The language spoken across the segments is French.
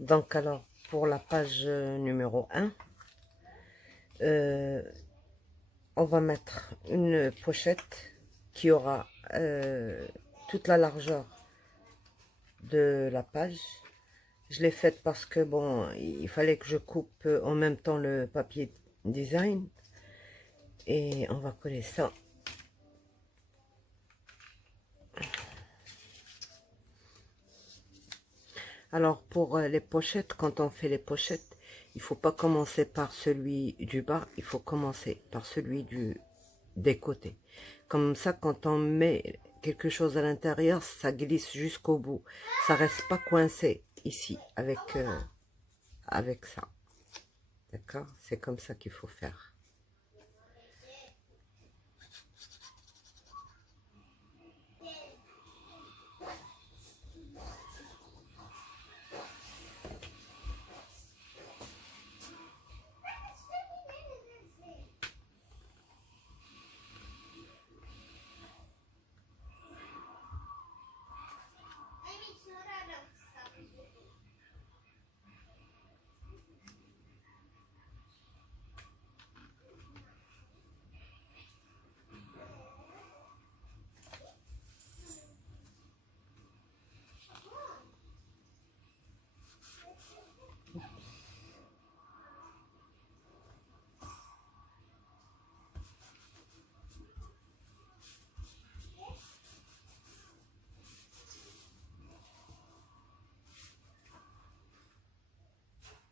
Donc alors, pour la page numéro 1, euh, on va mettre une pochette qui aura toute la largeur de la page. Je l'ai faite parce que bon, il fallait que je coupe en même temps le papier design. Et on va coller ça. Alors pour les pochettes, quand on fait les pochettes, il faut pas commencer par celui du bas, il faut commencer par celui des côtés. Comme ça, quand on met quelque chose à l'intérieur, ça glisse jusqu'au bout. Ça reste pas coincé ici avec ça. D'accord? C'est comme ça qu'il faut faire.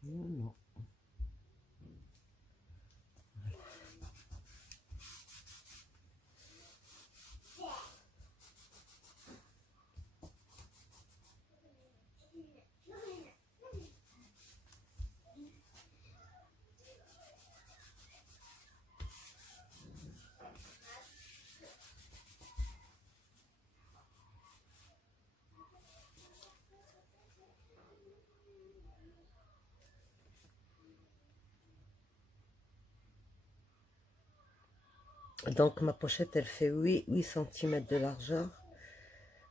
Non. Donc ma pochette, elle fait 8 cm de largeur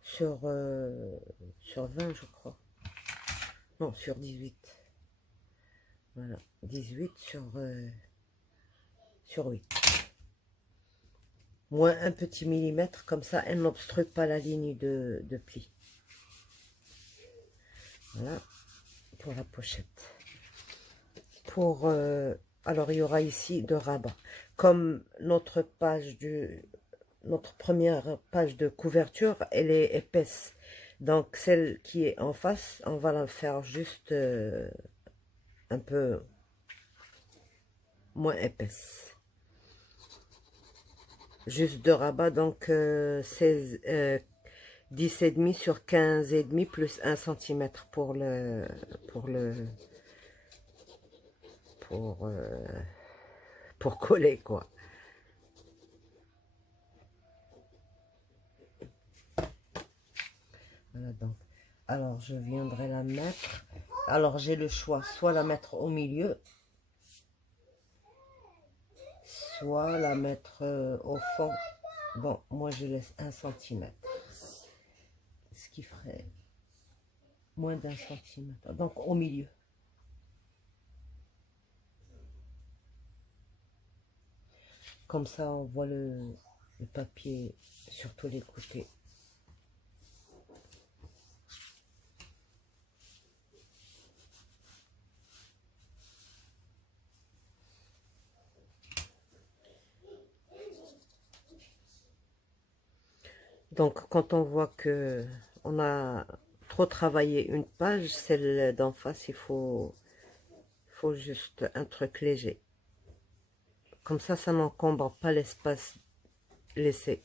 sur 20, je crois. Non, sur 18. Voilà, 18 sur 8. Moins un petit millimètre, comme ça, elle n'obstrue pas la ligne de pli. Voilà, pour la pochette. Alors, il y aura ici de rabat. Comme notre première page de couverture, elle est épaisse. Donc, celle qui est en face, on va la faire juste un peu moins épaisse. Juste de rabat, donc 10,5 sur 15,5 plus 1 cm pour coller, quoi. Voilà, donc. Alors, je viendrai la mettre. Alors, j'ai le choix, soit la mettre au milieu, soit la mettre au fond. Bon, moi, je laisse 1 cm. Ce qui ferait moins d'1 cm. Donc, au milieu. Comme ça, on voit le papier sur tous les côtés. Donc, quand on voit que on a trop travaillé une page, celle d'en face, faut juste un truc léger. Comme ça n'encombre pas l'espace laissé.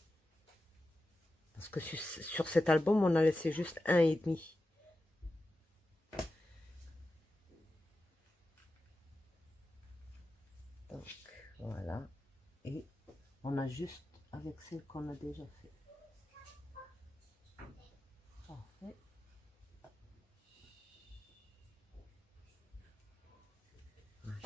Parce que sur cet album, on a laissé juste 1,5. Donc, voilà. Et on a juste avec celle qu'on a déjà fait. Parfait. Voilà.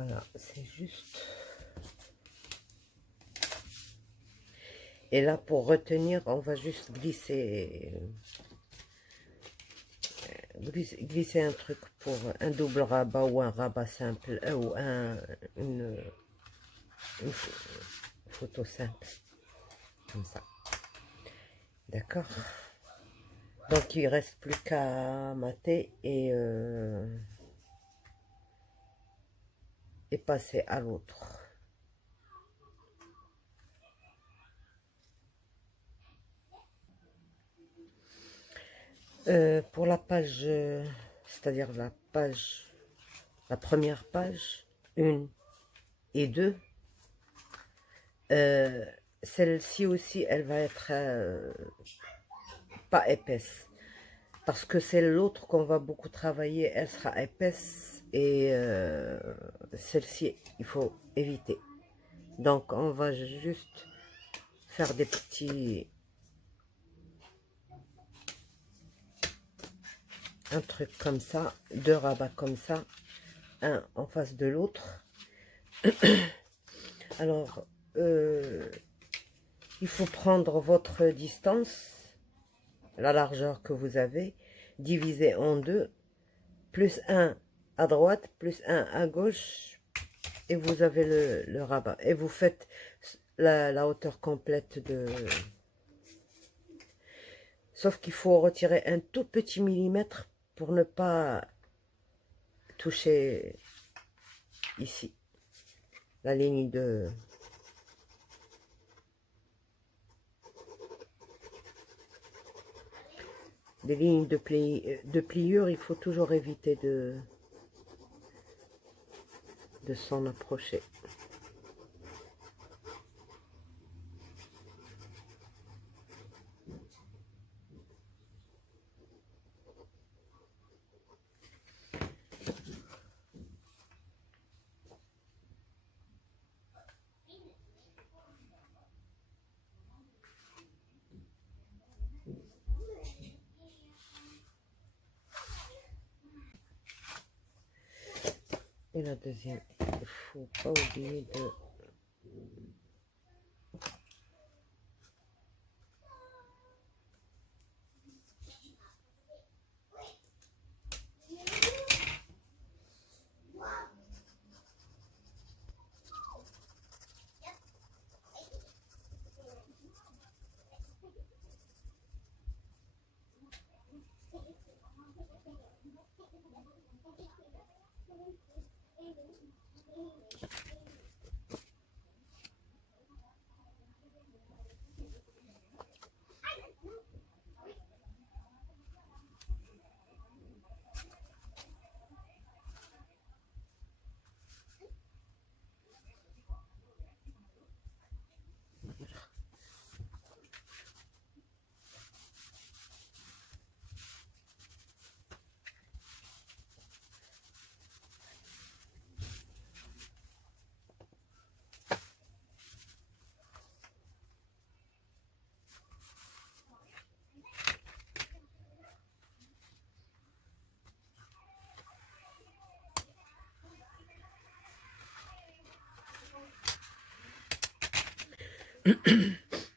Voilà, c'est juste. Et là, pour retenir, on va juste glisser un truc pour un double rabat ou un rabat simple ou une photo simple, comme ça. D'accord? Donc, il reste plus qu'à mater et passer à l'autre. Pour la page, c'est-à-dire la première page, 1 et 2, celle-ci aussi, elle va être pas épaisse. Parce que c'est l'autre qu'on va beaucoup travailler, elle sera épaisse. Et celle-ci, il faut éviter. Donc, on va juste faire des petits... Un truc comme ça, 2 rabats comme ça, un en face de l'autre. Alors, il faut prendre votre distance, la largeur que vous avez, diviser en 2, plus 1 à droite, plus 1 à gauche, et vous avez le rabat. Et vous faites la hauteur complète de... Sauf qu'il faut retirer un tout petit millimètre pour ne pas toucher ici, la ligne de... Des lignes de pliure, il faut toujours éviter de s'en approcher. Et la deuxième, il ne faut pas oublier de...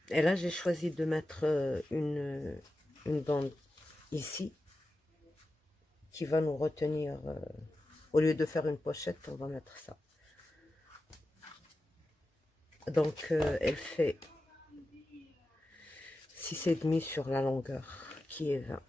Et là, j'ai choisi de mettre une bande ici qui va nous retenir. Au lieu de faire une pochette, on va mettre ça. Donc, elle fait 6,5 sur la longueur, qui est 20.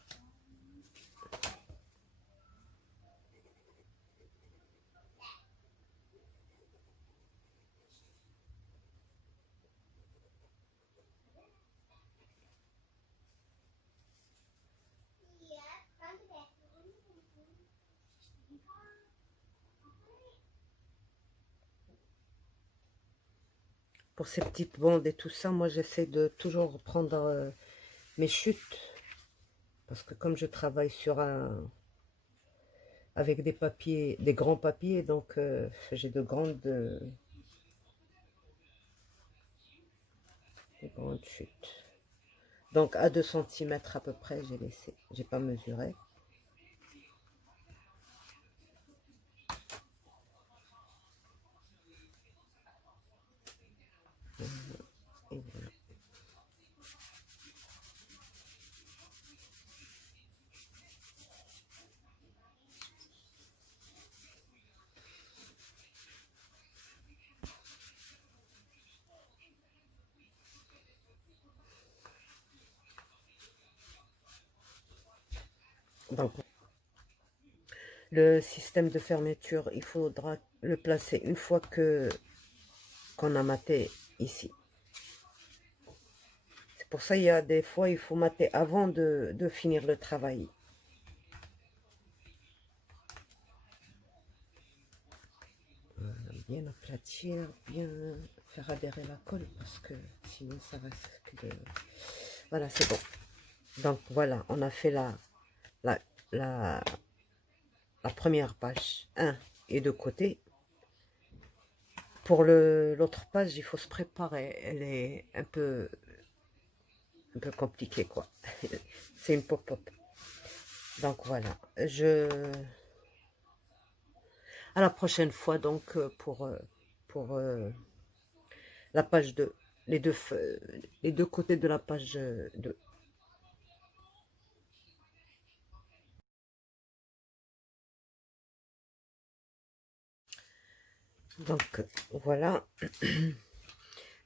Pour ces petites bandes et tout ça, moi, j'essaie de toujours prendre mes chutes. Parce que comme je travaille avec des papiers, des grands papiers, donc j'ai de grandes chutes. Donc à 2 cm à peu près, j'ai laissé. J'ai pas mesuré. Donc, le système de fermeture, il faudra le placer une fois que qu'on a maté ici. C'est pour ça il y a des fois, il faut mater avant de finir le travail. Bien aplatir, bien faire adhérer la colle parce que sinon ça risque de... Voilà, c'est bon. Donc voilà, on a fait la, la, la première page, 1 et 2 côtés. Pour l'autre page, il faut se préparer. Elle est un peu compliquée, quoi. C'est une pop-up. Donc voilà, à la prochaine fois, donc, pour la page 2, les deux côtés de la page 2. Donc voilà.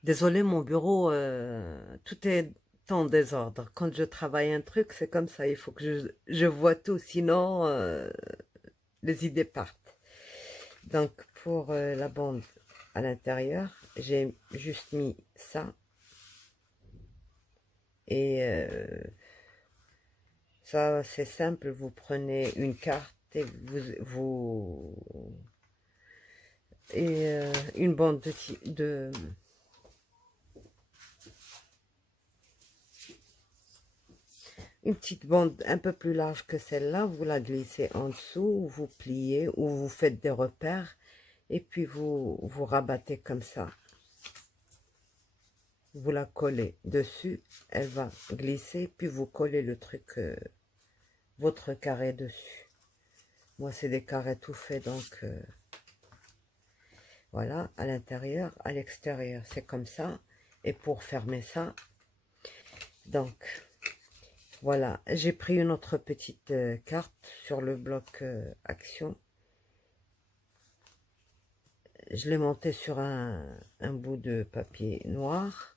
Désolé, mon bureau, tout est en désordre. Quand je travaille un truc, c'est comme ça. Il faut que je vois tout, sinon les idées partent. Donc pour la bande à l'intérieur, j'ai juste mis ça. Et ça, c'est simple. Vous prenez une carte et une bande de une petite bande un peu plus large que celle-là, vous la glissez en dessous, vous pliez ou vous faites des repères et puis vous rabattez comme ça. Vous la collez dessus, elle va glisser, puis vous collez le truc, votre carré dessus. Moi, c'est des carrés tout faits, donc voilà, à l'intérieur, à l'extérieur, c'est comme ça. Et pour fermer ça, donc voilà, j'ai pris une autre petite carte sur le bloc action. Je l'ai monté sur un bout de papier noir.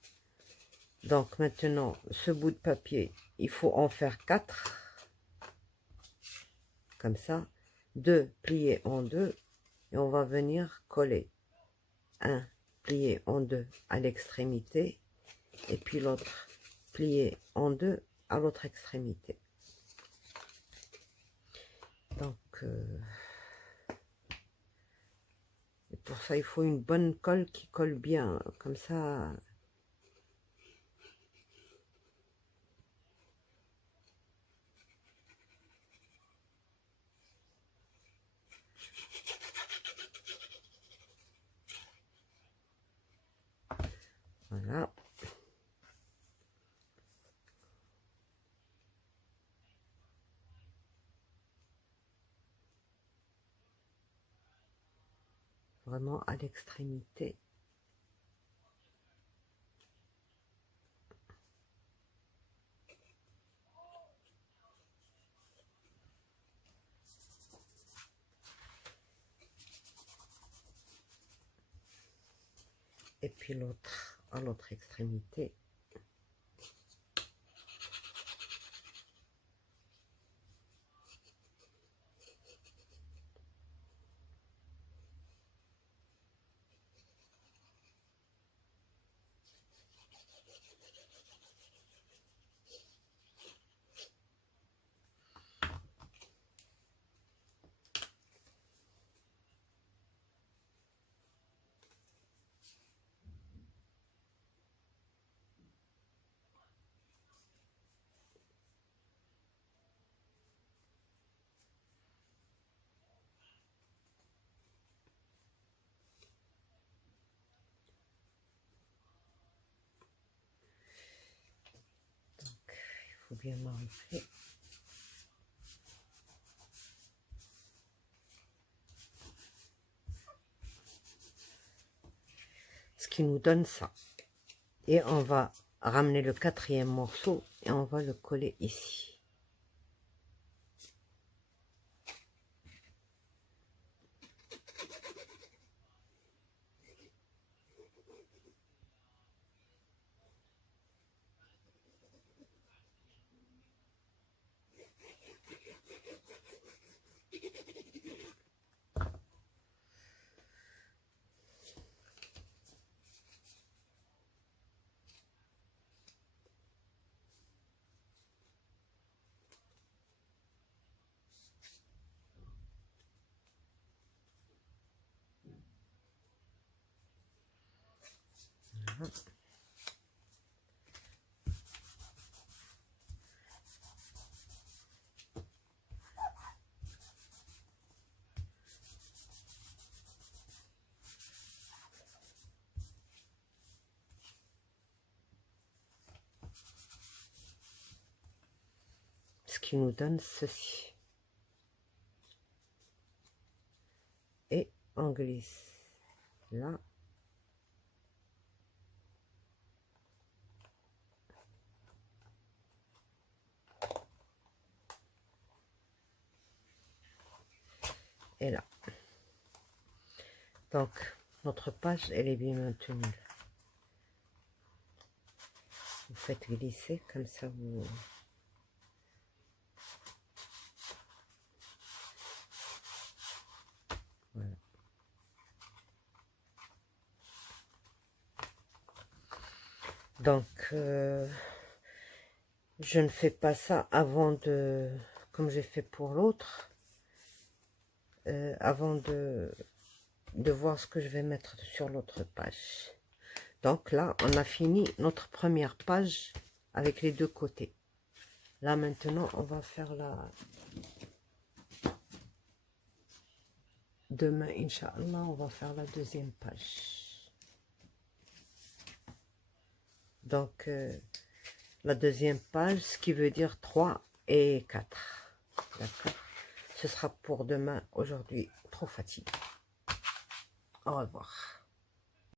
Donc maintenant, ce bout de papier, il faut en faire 4. Comme ça. 2 pliés en 2. Et on va venir coller. 1 plié en 2 à l'extrémité. Et puis l'autre plié en 2 à l'autre extrémité. Donc, pour ça, il faut une bonne colle qui colle bien. Comme ça... Voilà. Vraiment à l'extrémité. Et puis l'autre à l'autre extrémité. Il faut bien m'enlever. Ce qui nous donne ça. Et on va ramener le 4e morceau et on va le coller ici. Voilà. Ce qui nous donne ceci. Et on glisse là. Et là. Donc, notre page, elle est bien maintenue. Vous faites glisser, comme ça vous... Voilà. Donc, je ne fais pas ça avant de... Comme j'ai fait pour l'autre. Avant de voir ce que je vais mettre sur l'autre page. Donc là, on a fini notre première page avec les deux côtés. Là, maintenant, on va faire la... Demain, Inch'Allah, on va faire la deuxième page. Donc, la deuxième page, ce qui veut dire 3 et 4. D'accord? Ce sera pour demain. Aujourd'hui, trop fatigué. Au revoir.